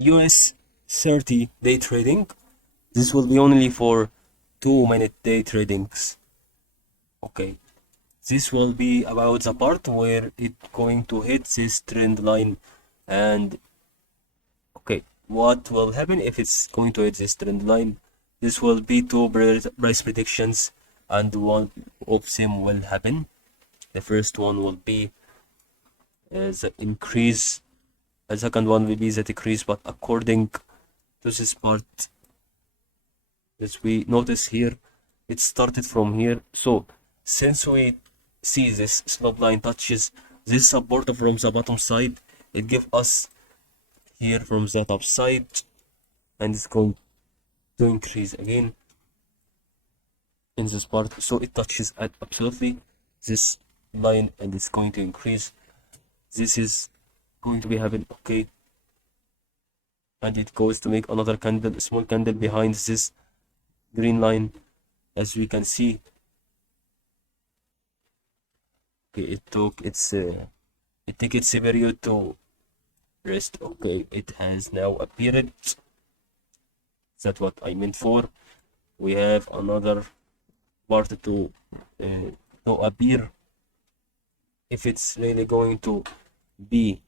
US30 day trading. This will be only for 2-minute day tradings. Okay, this will be about the part where it's going to hit this trend line. And okay, what will happen if it's going to hit this trend line? This will be two price predictions, and one of them will happen. The first one will be the increase, the second one will be the decrease. But according to this part, as we notice here, it started from here. So since we see this slope line touches this support from the bottom side, it gives us here from the top side, and it's going to increase again in this part. So it touches at absolutely this line, and it's going to increase. This is going to be happen. Okay, and it goes to make another candle, a small candle behind this green line, as we can see. Okay, it took its period to rest. Okay, it has now appeared. That's what I meant for. We have another part to appear. If it's really going to be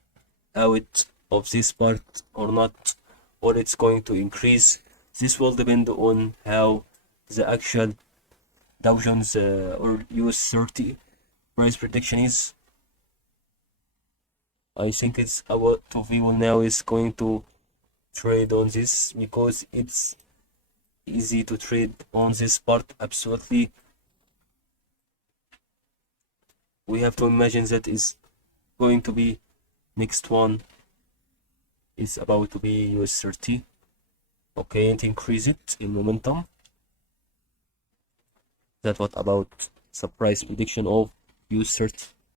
out of this part or not, or it's going to increase, this will depend on how the actual Dow Jones or US30 price prediction is. I think it's about to people now is going to trade on this, because it's easy to trade on this part. Absolutely, we have to imagine that is going to be next one is about to be US30. Okay, and increase it in momentum. That's what about the price prediction of US30.